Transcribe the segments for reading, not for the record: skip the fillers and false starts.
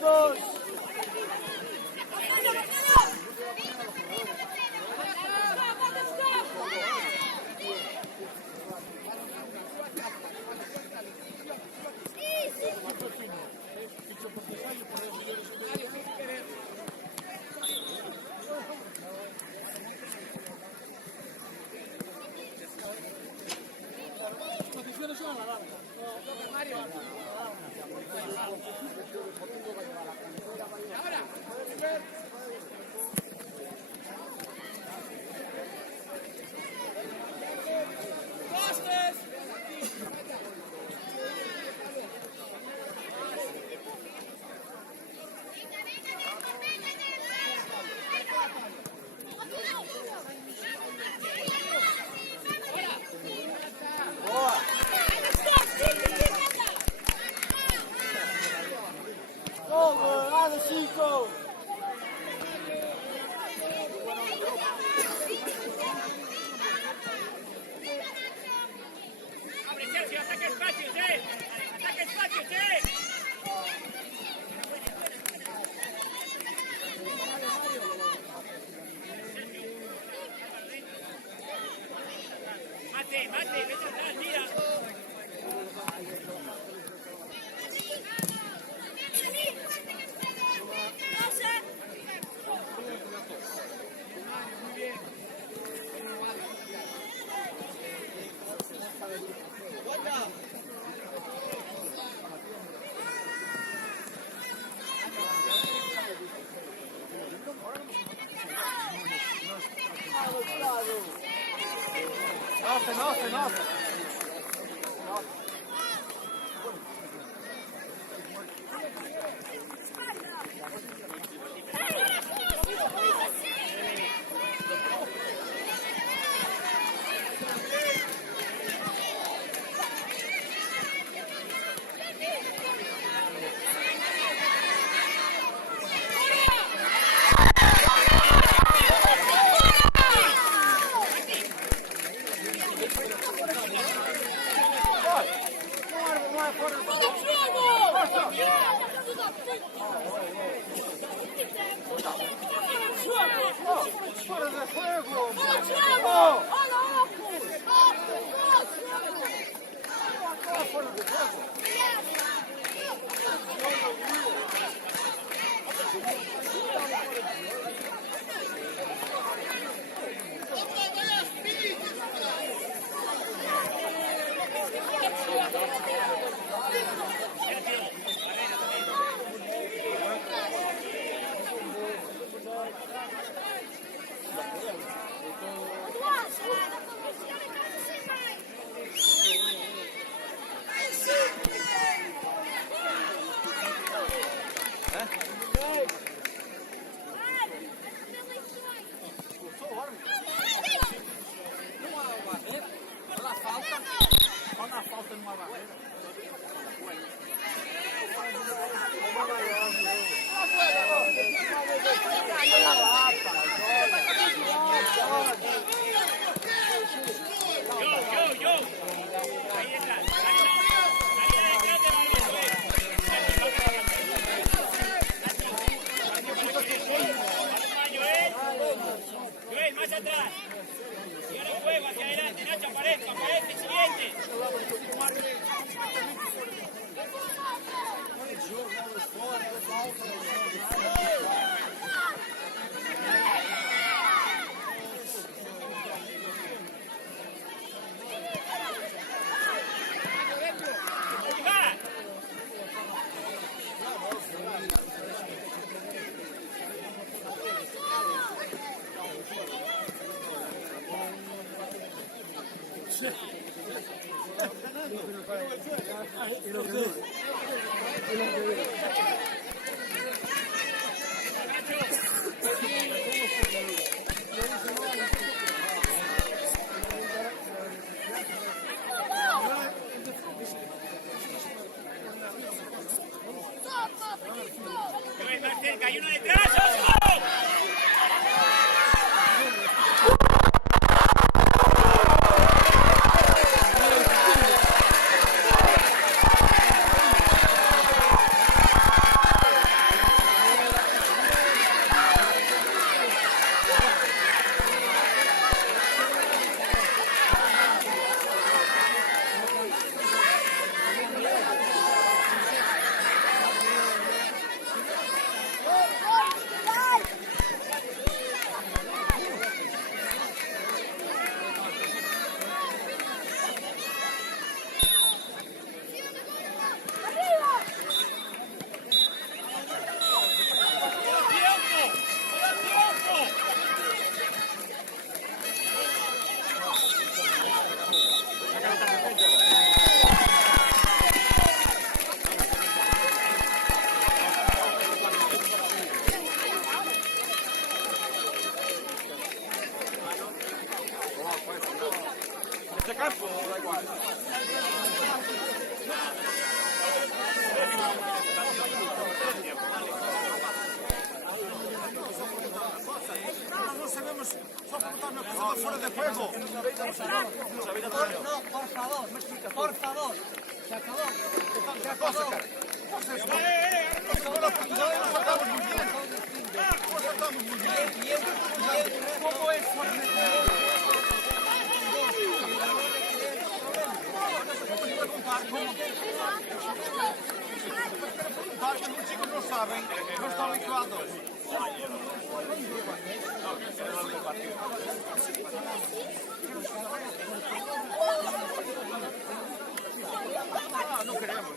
chicos! Nossa! estamos fuera de juego. No, por favor, por favor. Se acabó. Se acabó. ¿Cómo es? Los chicos no saben, no están habituados. No queremos.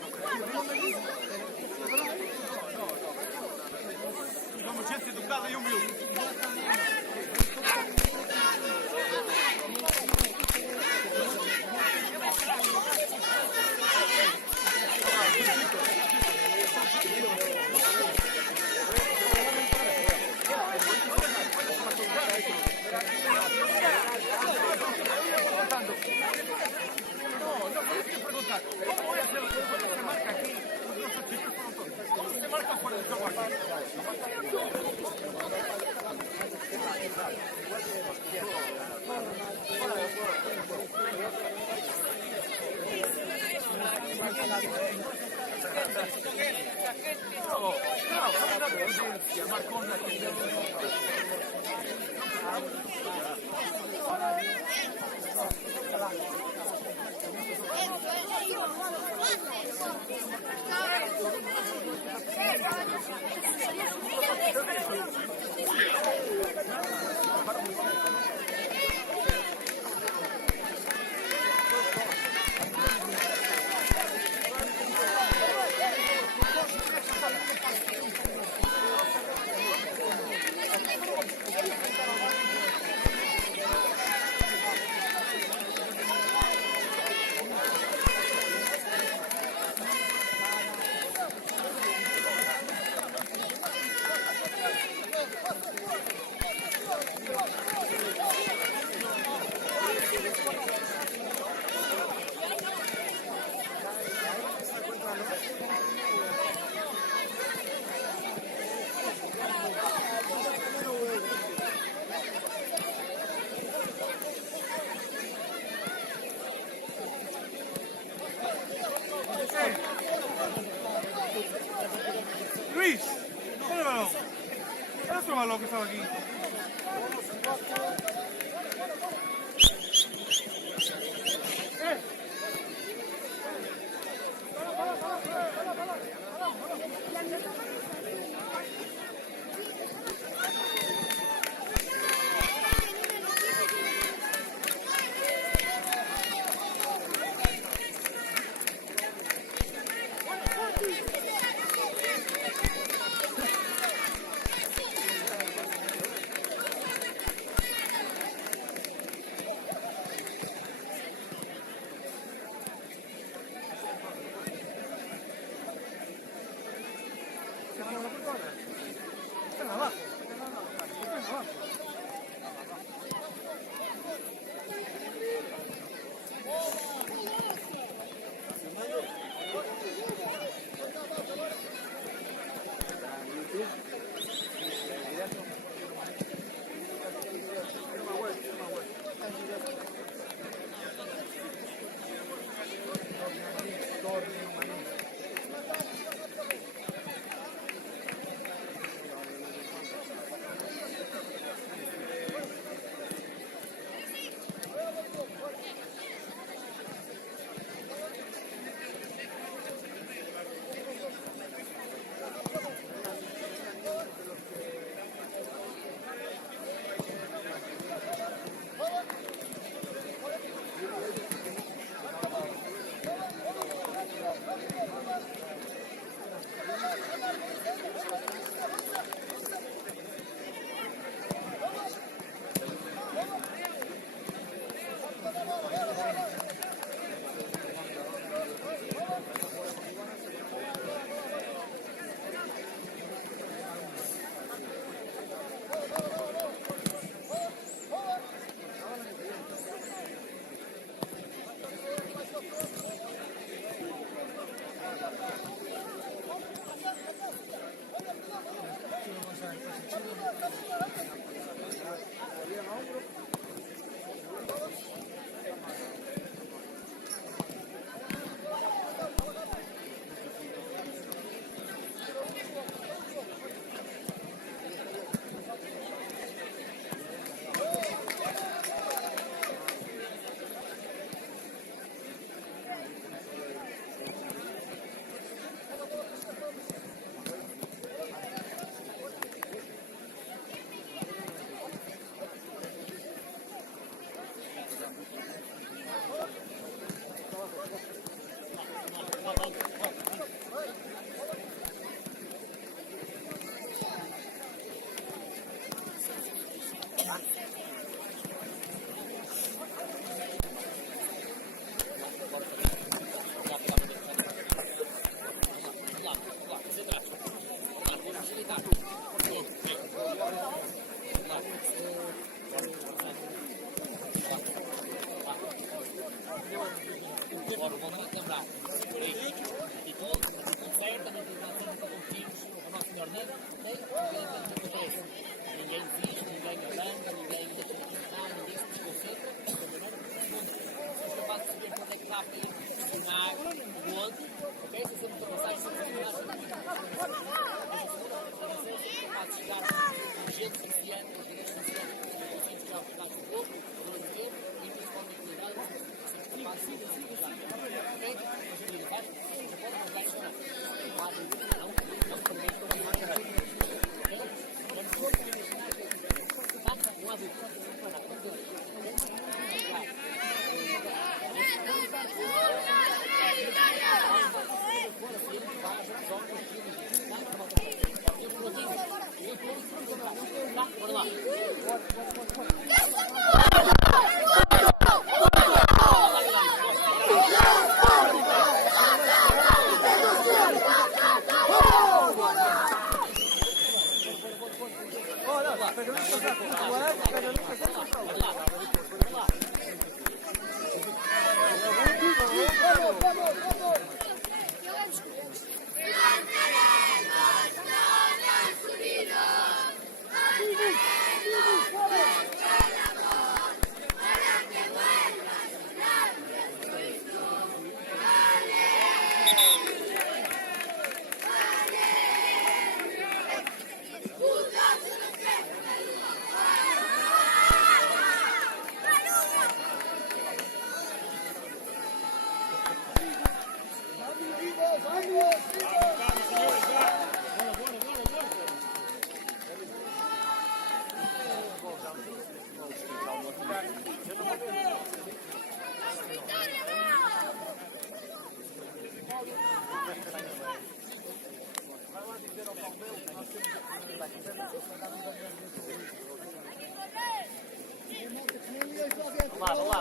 Somos gente educada y humilde. ¿Cómo voy a hacer lo que se marca aquí? Nuestros chicos ¿cómo se marca fuera del campo aquí? Luis, ¿dónde el balón? ¿Dónde otro balón que estaba aquí? Vamos lá.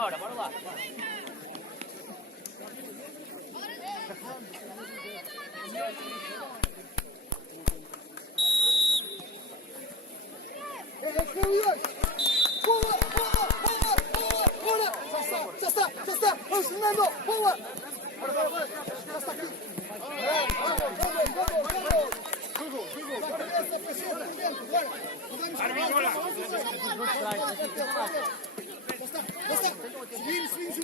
Agora, bora lá. Já está! Vamos, Fernando! Boa! Bora! Já está aqui! Seguimos um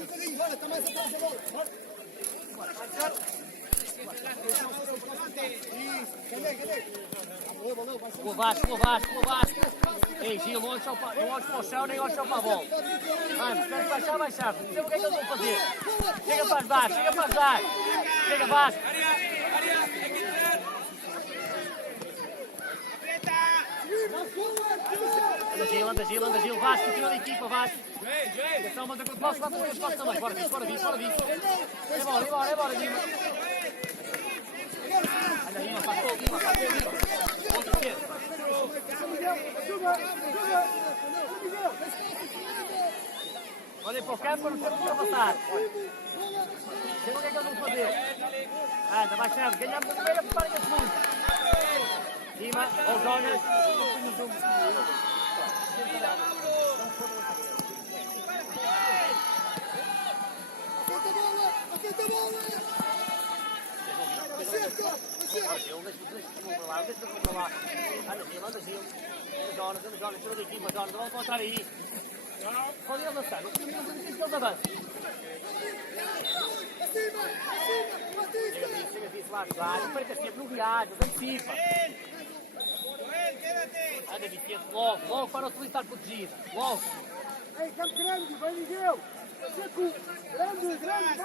bocadinho! Bora, está mais atrás a bola! Com o Vasco. Ei, Gil, não olhes para o chão, nem olhes só para a bola. Vamos, quero baixar. Não sei o que é que eles vão fazer. Chega para baixo. Chega, Vasco. Anda, Gil. Vasco, continua a equipa, Vasco. Atenção, manda com o Vasco também. Bora disso. É bora, Dima. Anda, Dima, faz gol. Volta a ser. Olhem para o campo para não ser ultrapassar. Sei o que é que eles vão fazer. Anda, baixamos. Ganhamos a primeira, preparem a segunda. Dima, ou Jonas. Acerta a bola! Deixa lá. Anda, Gil. Jonas, tira da equipa, Jonas, vamos voltar aí. Podem avançar, não podemos fazer que eles avancem. Chega disso lá atrás, não perca sempre, não viajas, antecipa. Anda, Vicente, logo para utilizar protegida, logo. Ei, campo grande, vai Miguel! Seco! Grande, vai!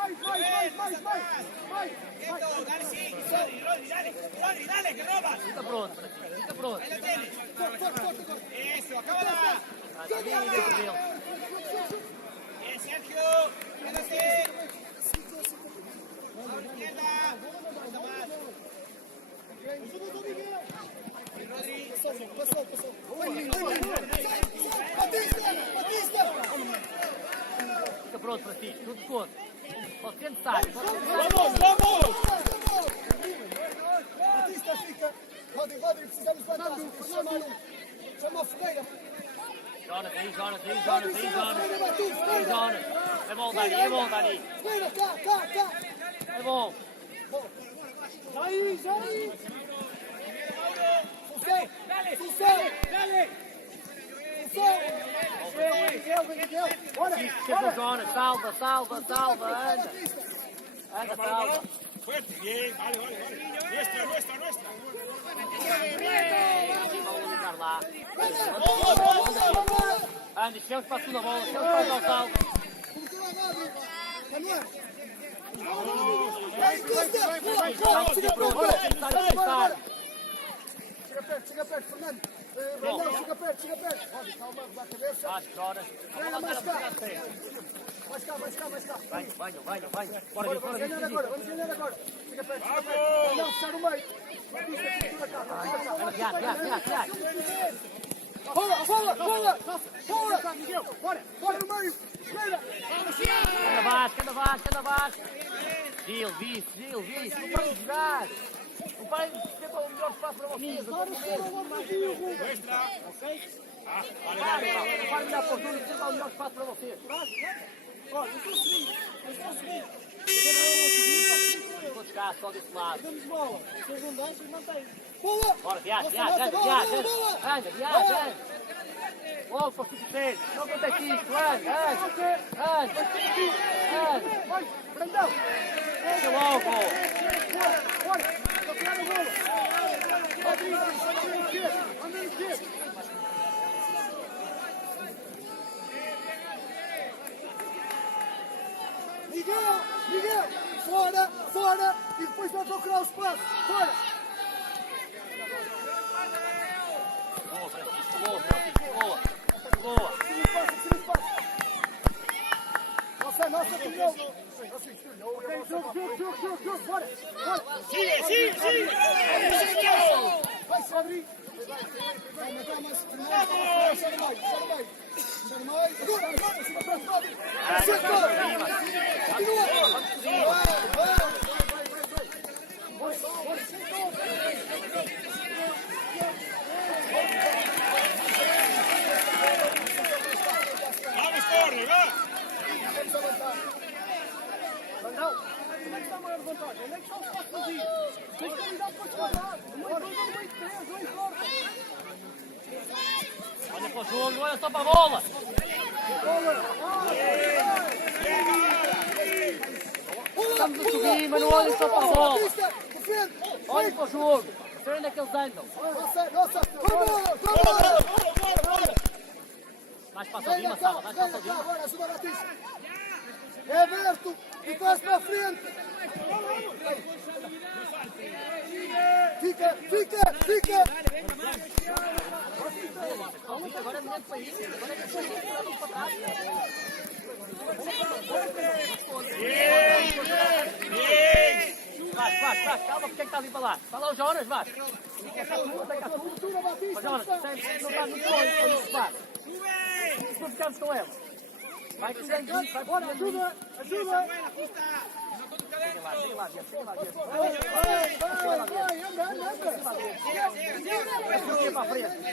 Dale, que robas. Fica pronto. Ahí lo tienes. Eso, acábala. Bien, Sergio. Quédate. A la izquierda. Anda más. Rodri. Fica pronto para ti, tudo conta. Pode ser necessário. Vamos. Batista fica. Rodri, precisamos levantar. Chama a fogueira. Jonas. É bom, Dani. Fogueira, cá. É bom. Já aí. Dale. Miguel. Bora. Fica com o Jonas, salva, anda. Anda, salva. Fuerte, bien, vale. Nuestra. Vamos lugar lá. Anda, chegamos para a segunda bola, chegamos para o Gonçalo. Chega perto, Fernando. Brandão, chega perto. Calma, dá a cabeça. Vai, chora. Venha mais cá. Mais cá. Venha. Bora, Vamos ganhar agora. Chega perto. Brandão, fechar o meio. Bola. Bora no meio. Anda Vasco. Gil, vice. Não para de jogar. Não para de ter o melhor espaço para vocês. Não para de olhar para o jogo e ter o melhor espaço para vocês. Olha, eu estou a seguir. Vou ficar só desse lado. Damos bola. Se eles não dão, vocês mantêm. Bola! Bora, viaja. Anda. Logo para o 53. Não acontece isto. Anda. Vai, Brandão! Deixa logo. Bora! Estou a pegar a bola! Anda no esquerdo! Miguel! Fora! E depois vai procurar o espaço! Fora! Boa. Tira o espaço! Nossa, Pinhão! Ok, jogo! Bora! Sigue. Vai, Sabri! Calma, sai do meio! Agora, acima para fora! Vamos, corre, va. Não! Onde é que está a maior vantagem? Onde é que está o espaço vazio? Tens qualidade para descarregar! No meio de três, não importa! Olha para o jogo, olha só para a bola. Estamos a subir, mas não olhem só para a bola. Olhem para o jogo. Sei onde é que eles andam. Nossa! Vamos! Mais para a Dima, Sala. Mais para a Dima. Agora, ajuda a Batista! É aberto! E faz para a frente! Fica! Agora é melhor para isso. Agora é que vamos para trás. Vasco, calma, porque é que está a vir para lá? Vai lá o Jonas, Vasco. Cultura, Batista! Jonas, não está muito longe para isso, Vasco. Não ficamos com ele. Vai cuidando disso, vai Bora, ajuda! Fica lá. Vai, anda! Vai para a frente.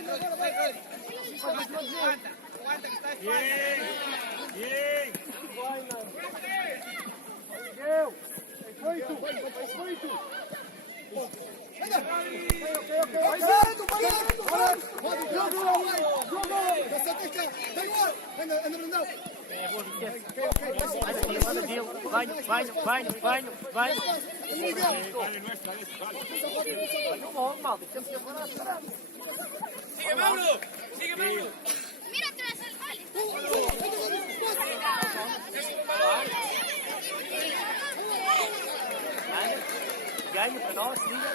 Bien. Feito! Anda, Gil. Vai. Não morre, malta. Temos que agora esperar. Sigue, Mauro. Mira atrás al vale. Ganho para nós, siga.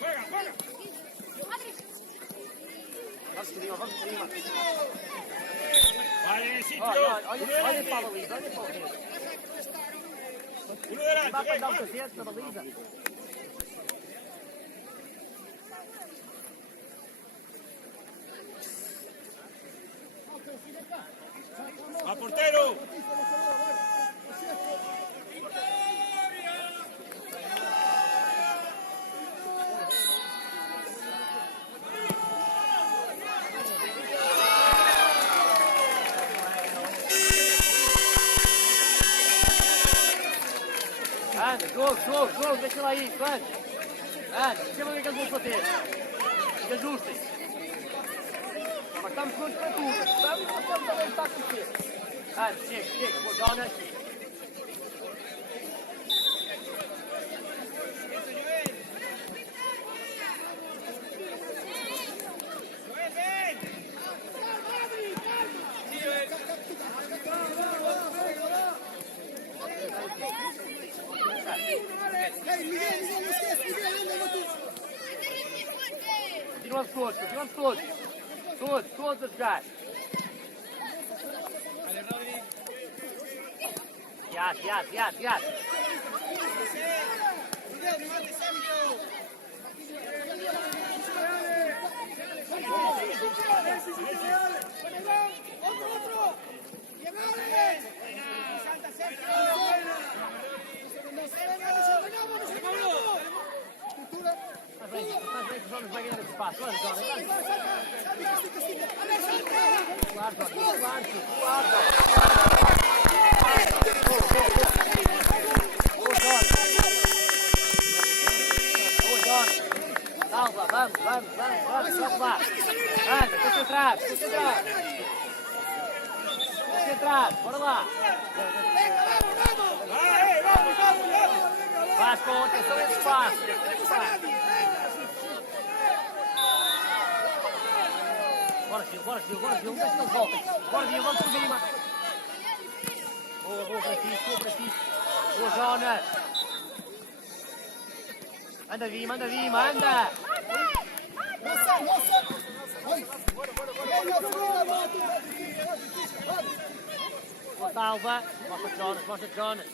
Juega. Vamos prima. Vale, en el sitio. Olha para a baliza, Uno delante. Vai para dar o cacete na baliza. A portero. Anda, jogo, deixa lá isso, anda. Deixa ver o que é que eles vão fazer. Que ajustem. Mas estamos prontos para tudo. Estamos também está a acontecer. Chega, Jonas. Ei, Miguel, não esquece, Miguel, anda, Matheus. Continuamos todos. Todos a jogar. Yas. Otro. Llegale. Mas vem que vamos ganhar esse espaço. Olha, Jonas. Salva, vamos lá. Anda, concentrado, bora lá. Faz com atenção esse espaço. Bora, Gil, deixa que eles voltem. Bora, Gil, vamos por cima. Boa para ti. Boa, Jonas. Anda, Vima, anda. Nossa. Boa, Salva. Mostra Jonas.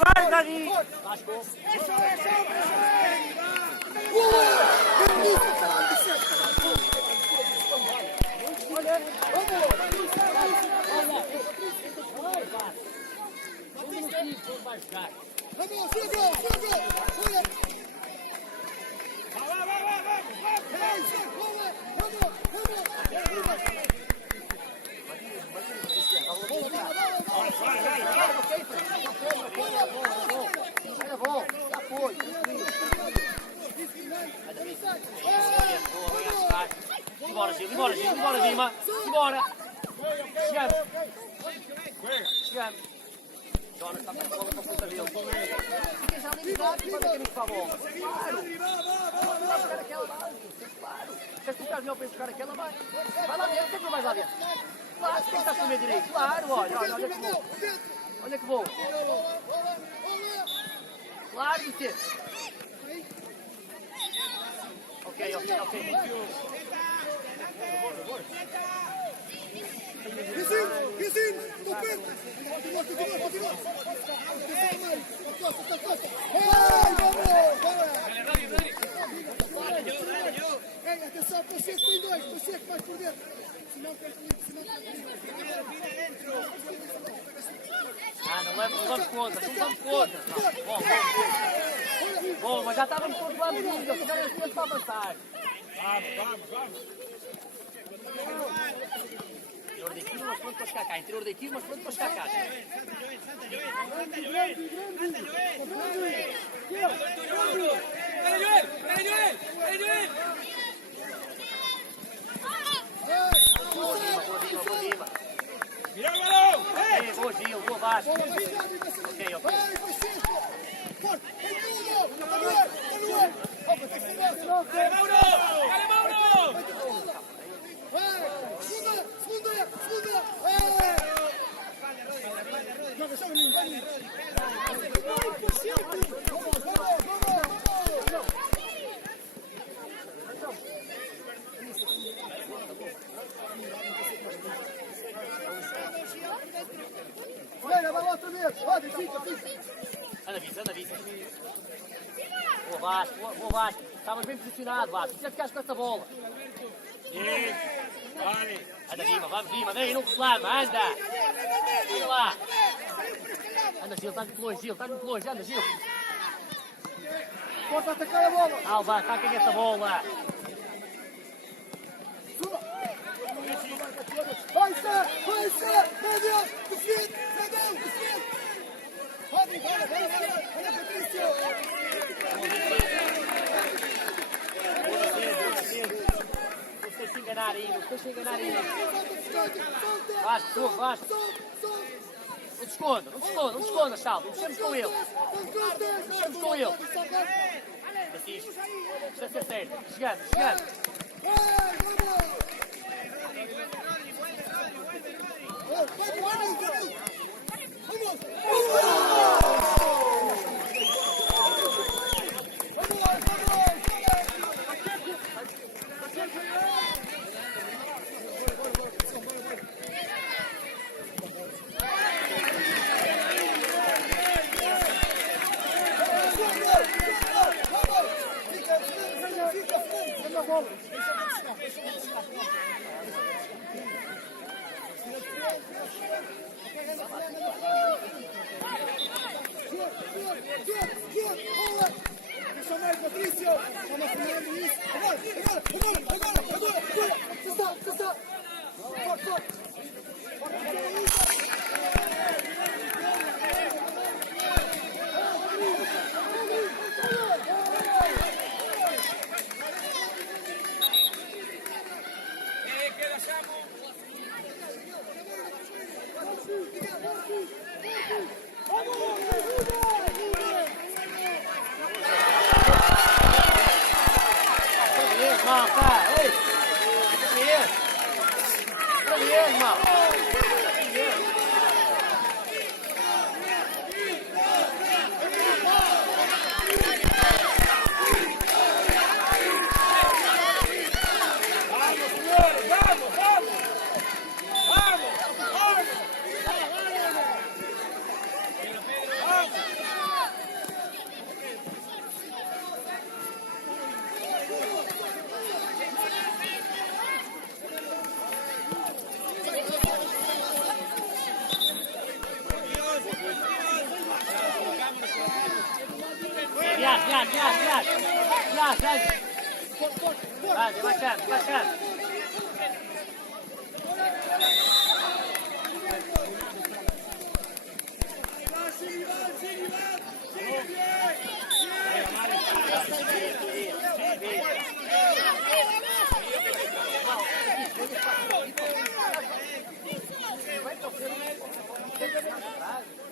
Vai, Dani! Lascou. Simbora, Dima! Simbora! Chegamos! Jonas está com a bola para a ponta dele. Fica já ligado e manda caminho para a bola. Claro! Vai buscar aquela lá. Claro! Se tu estás melhor para ir buscar aquela, vai. Vai lá dentro, sempre vais lá dentro. Claro, quem está com o meio direito? Claro, olha que vou. Olha que vou. Claro, Vicente. Ok. Vizinho, estou perto. Continua. Ei, atenção, Pacheco tem dois. Pacheco, vai por dentro. Senão perde muito. Não vamos contra. Bom, mas já estávamos todos lá no vídeo. Fizeram as coisas para avançar. Vamos. Interior daqui, mas pronto para chegar cá. Interior daqui, mas pronto para chegar cá. Mira o balão! Boa, Gil, boa, Vasco. Ok. Anda, Visa. Boa, Vasco. Estavas bem posicionado, Vasco. Precisa ficar com essa bola. Anda, Dima, vamos, Dima. Vem, não reclama, anda. Anda lá. Anda, Gil, estás muito longe, anda, Gil. Força a atacar a bola. Alva, ataquem essa bola. Vai ser, meu Deus, defende, Rodrigo, olha, Patrício. Vocês se enganarem aí. Vasco. Não te escondas, Salvo. Mexemos com ele. Precisa ser certo. Chegamos.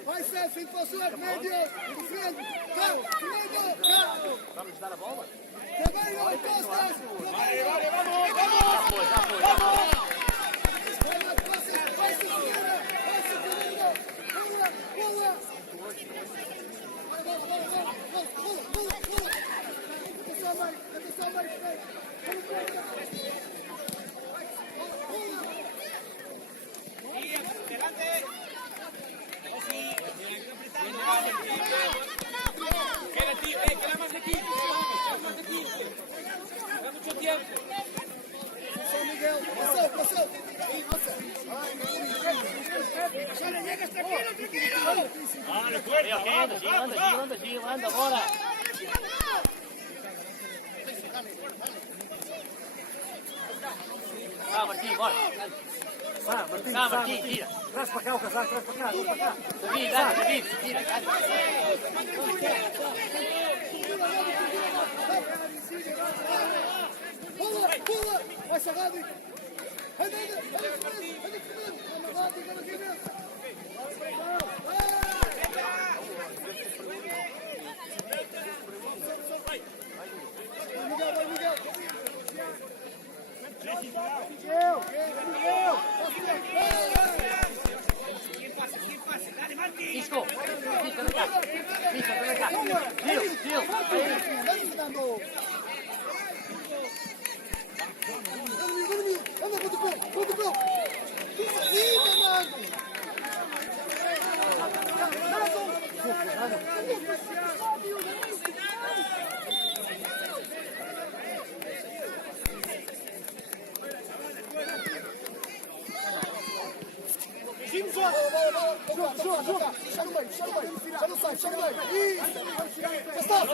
Vai, Sérgio, sem passar, médio, defende, vamos dar a bola? Também não encostas! Vale, vamos! Vai, segura! Boa! Atenção, mãe! Queda más aquí. Da mucho tiempo. São Miguel, passou. Já não llegas, tranquilo. Anda, bora. Martim, bora. Martim, tira. Traz para cá o casaco, traz para cá. David, tira. Pula! Vai ser rápido! Anda! Isco, fica cá. Gil. Pontapé! Isso aí, mano! Joga! Chega no meio! Já não sai, chega no meio! Isso! Gustavo!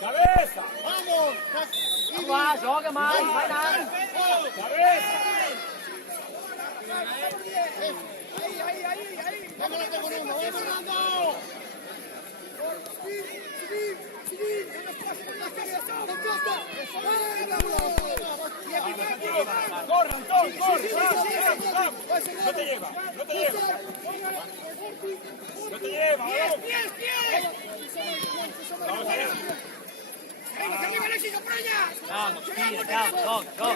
Cabeça! Vamos lá, joga mais, vai nada! Cabeça! Vamos, Fernando! Subir! ¡La cabeza! ¡Corre, Antón! ¡Corre! ¡No te lleva! ¡No te lleva! ¡No te lleva! ¡Vamos allá! ¡Vamos arriba, Alexis, para allá! Vamos, tira, vamos, go.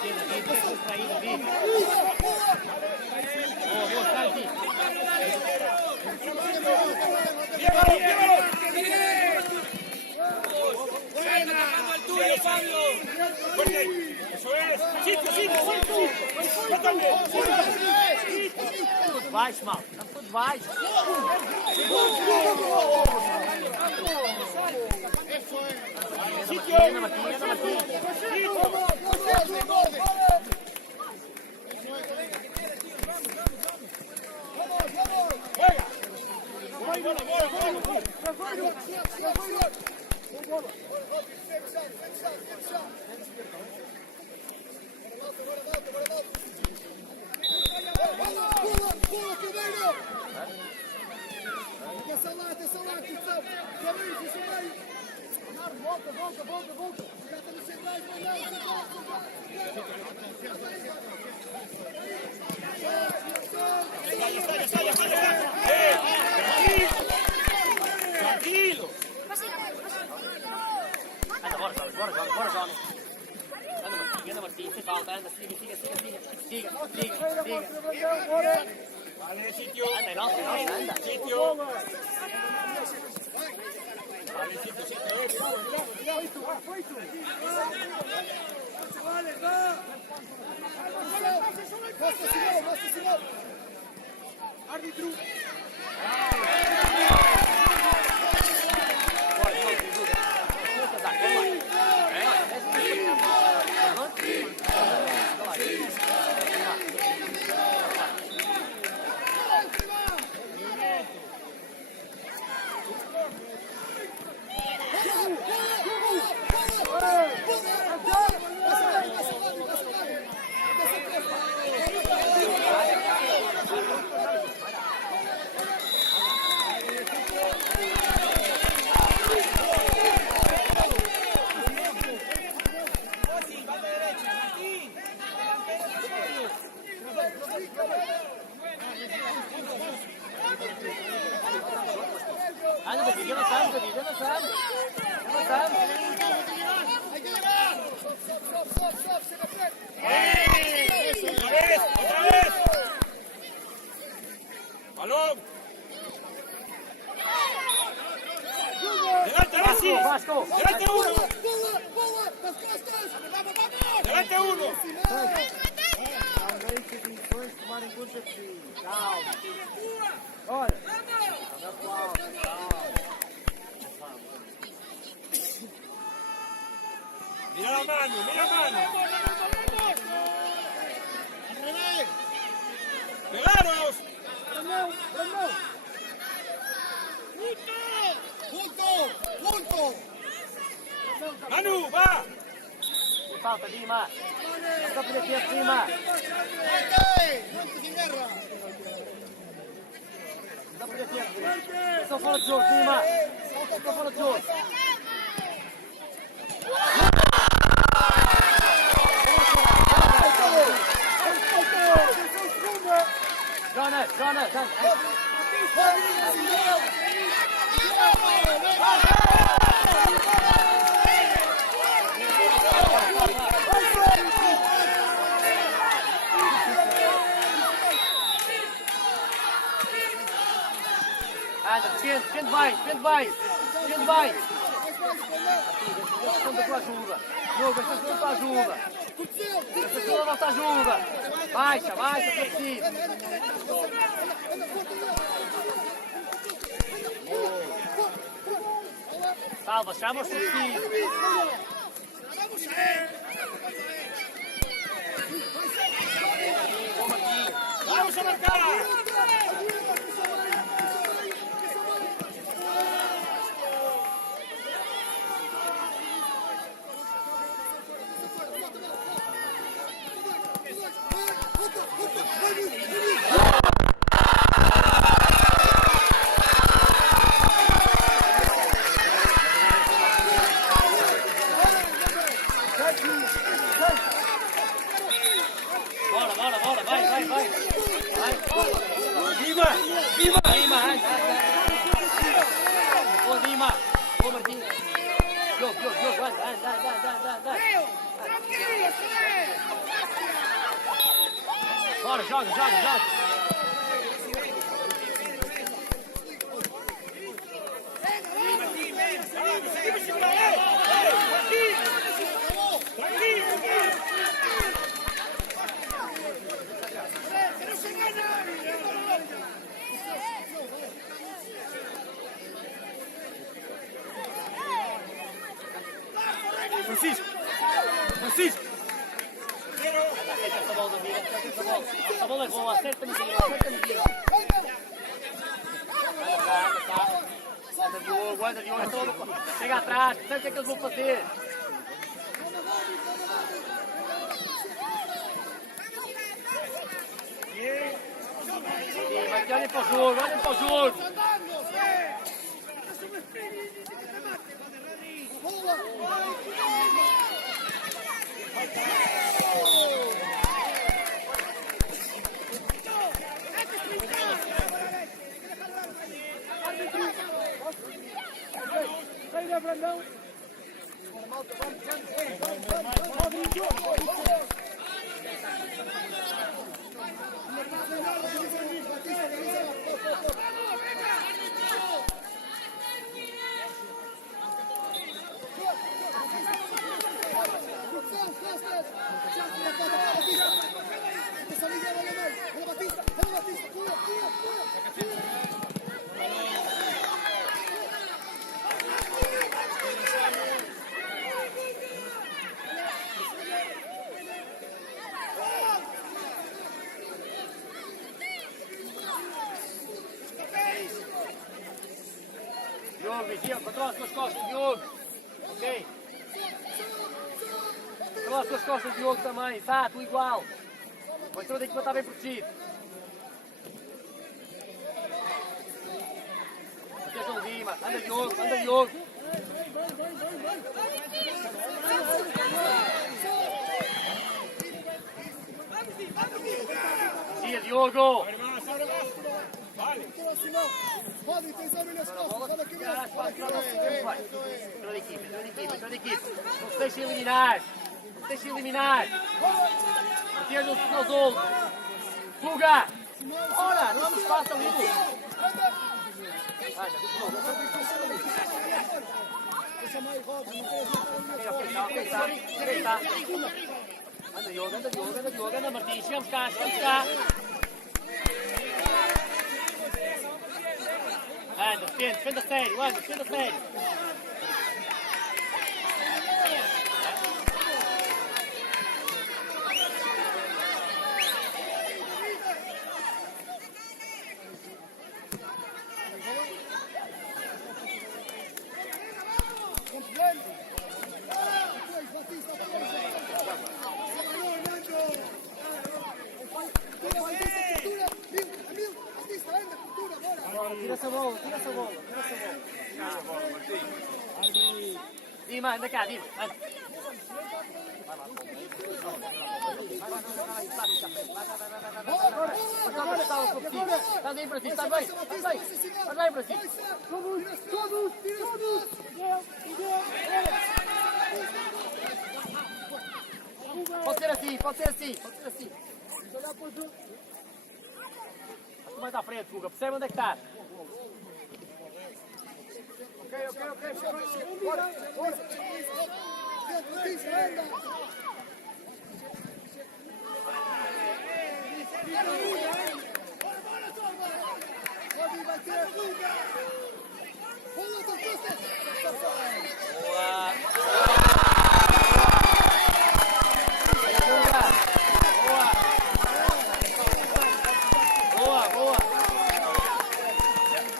Tira, distraído, bien. Vos, Santi. ¡Llévalo! ¡Venga! ¡El tuyo, Pablo! ¡Fuerte! ¡Eso es! ¡Sitio! ¡Va también! Tudo baixo, mal. Tudo baixo. ¡Sitio! ¡Juega! Atenção lá, atenção! Volta! Já estamos centrais, ¡Tranquilo! Anda, bora, Johnny. Anda, Martim, sem falta, anda, siga. Vale, sitio. Anda, nossa, anda. Sitio. Vale, sitio. Mostra sinal! Árbitro! Anda, David, avançando. ¡Otra vez! ¡Balón! ¡Delante, Rossi! Vasco! ¡Delante uno! Bola! Das costas! Vamos! ¡Delante uno! Olha! ¡Mira la mano! ¡Pegaros! Junto! ¡Manu, va! Falta, Dima! Essa por aqui acima! Junto sin guerra! Dá por aqui, só fora de jogo, Dima! Só fora de jogo! Jonas! Anda, defende bem! Esta tua ajuda! Jogo, esta tua ajuda! Esta tua nossa ajuda! Baixa, preciso! Salva, chama o preciso! ¡Vamos a marcar! Bora, joga, joga, joga. Francisco! Francisco! Essa bola da vida, essa bola é boa, acerta-me aqui, acerta-me aqui. Anda Diogo, chega atrás, sabe o que é que eles vão fazer? Sim, mas olhem para o jogo, olhem para o jogo. Saída, Brandão. Diogo, vigia, controla as suas costas, Diogo. Ok? Controla as suas costas, Diogo, também. Tá, tu igual. O entrou da equipa está bem protegido. Protejam o Lima. Anda, Diogo, anda, Diogo. Vigia, Diogo. Pode, tem zero nas costas, olha aqui mesmo. Entrou da equipa, entrou da equipa, entrou da equipa. Não se deixem eliminar. Não se deixem eliminar. Protejam os seus outros. Fuga! Ora, não vamos espaço ali. Ok, tá. Anda, Diogo, anda, Diogo, anda, Diogo, anda, Martins. Chegamos cá, chegamos cá. Anda, defende a sério, anda, defende a sério. Tira essa bola, tira essa bola, tira essa bola. Dima, anda cá, Dima, anda. Estás aí para si, estás bem, estás bem. Estás bem para si. Todos. Pode ser assim, pode ser assim, pode ser assim. Mais à frente, Fuga, percebe onde é que está? Ok. Bora. Boa.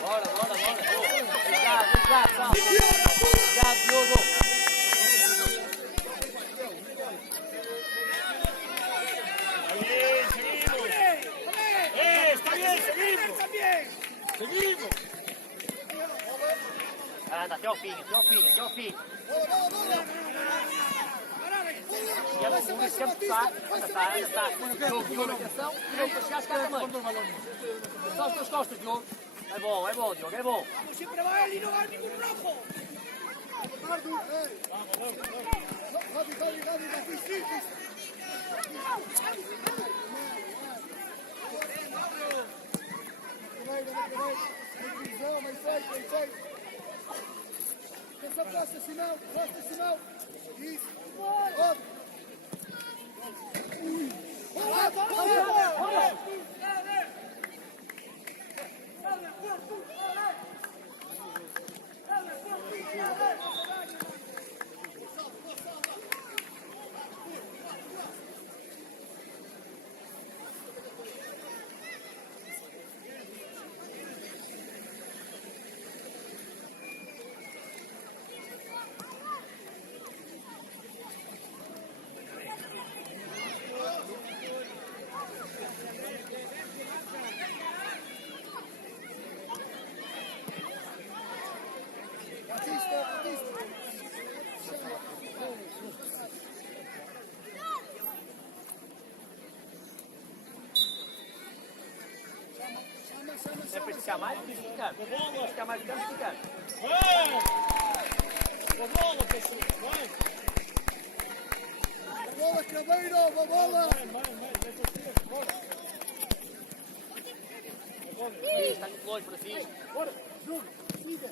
Bora. Obrigado, Diogo. Está bien, seguimos. Anda, até ao fim. E ela sempre está. Diogo, atenção. Diogo, para chegar cá também. Só as tuas costas, Diogo. É bom, Diogo, é bom. Siempre va él y no va ningún rojo. Gabi, Aposta, Simão. Isso. Outro. É para esticar mais, esticar. Esticar mais, esticar. Bola, Caveiro, bola. Está muito longe para si. Bora, jogo, siga.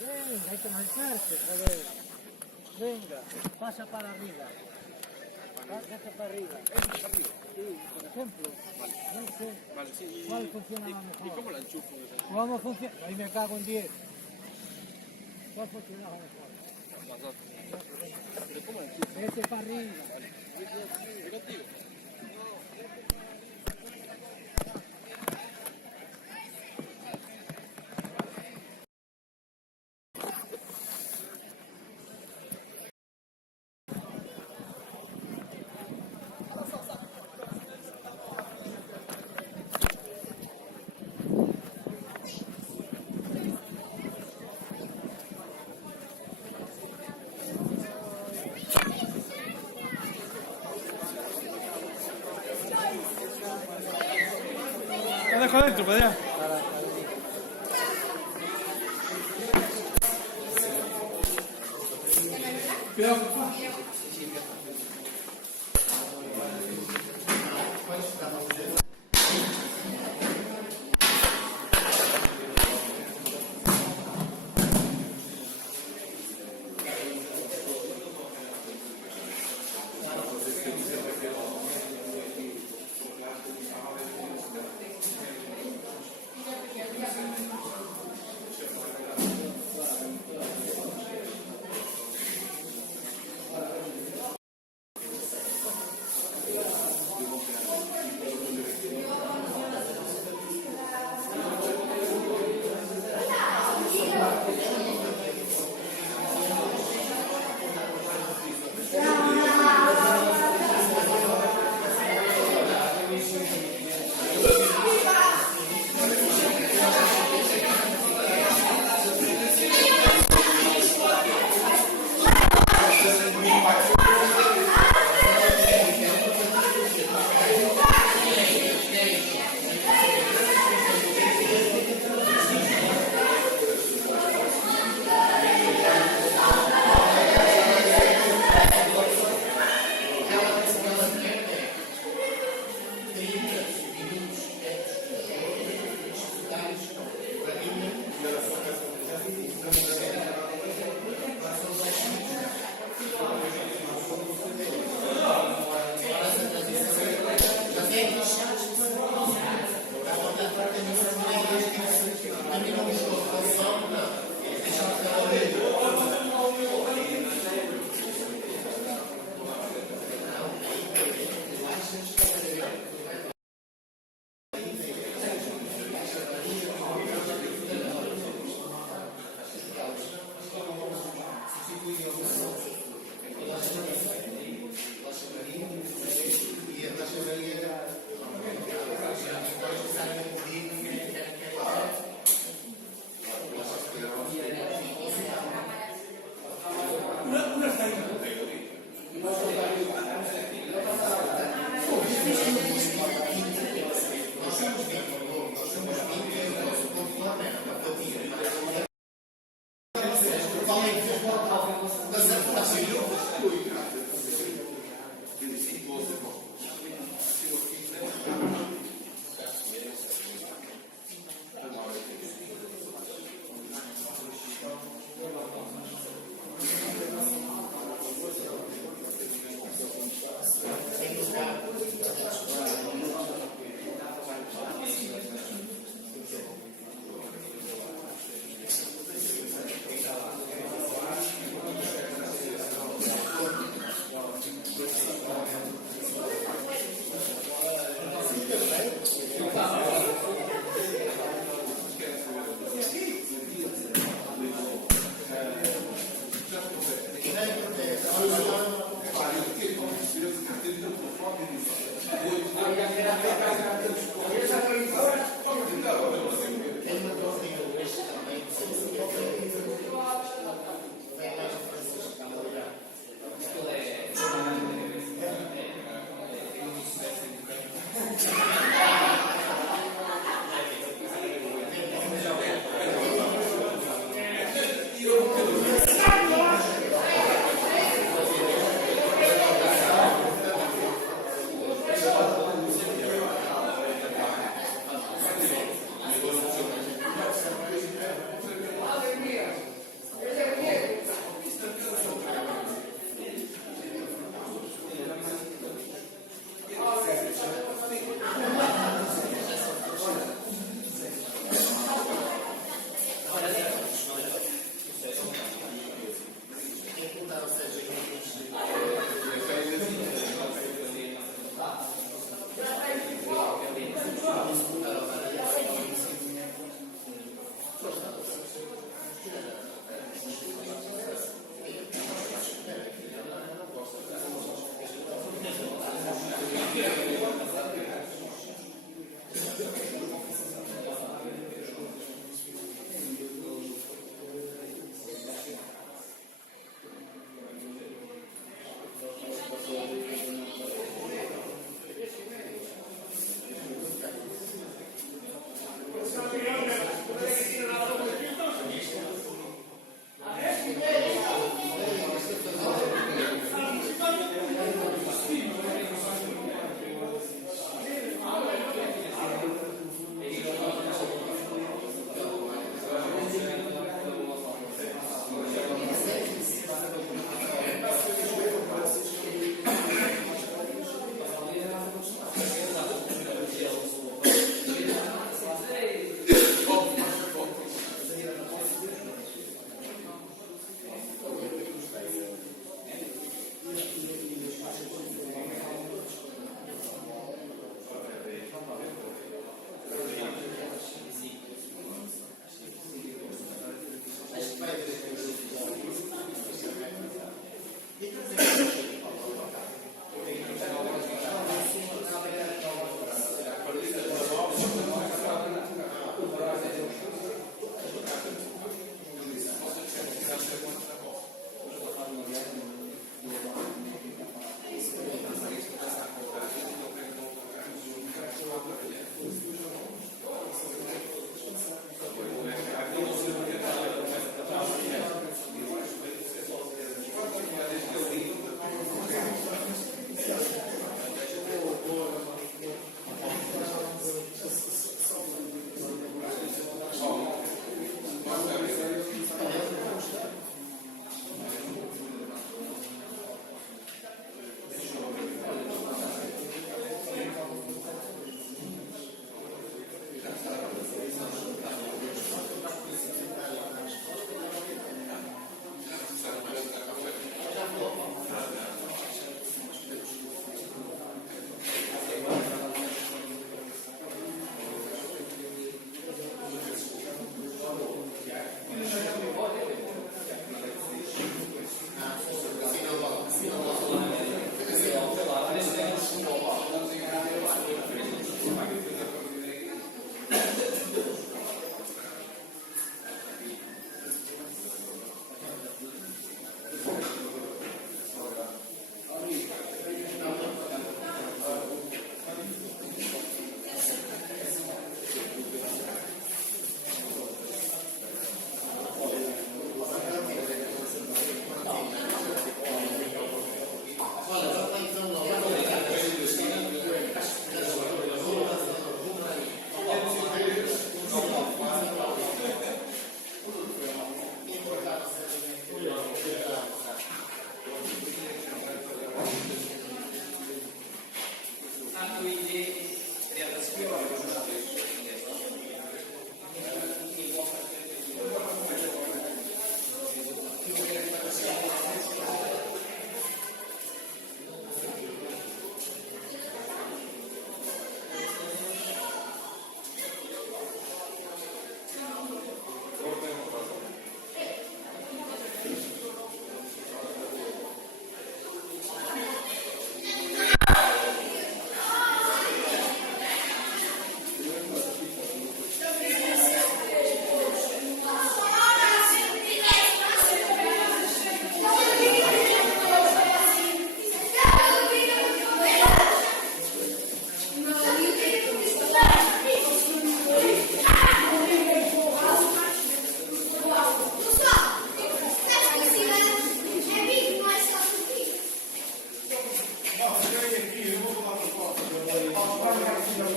Venga, hay que marcarse, joder. Venga, pasa para arriba. Pasa para arriba. Sí, por ejemplo. No sé cuál funcionaba mejor. ¿Y cómo la enchufo? ¿Cómo funciona? Ahí me cago en 10. ¿Cuál funcionaba mejor? Las dos. ¿Pero cómo la enchufo? Ese para arriba. ¿Qué contigo? La dejo adentro, pues ya. Cuidado.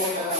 Venga.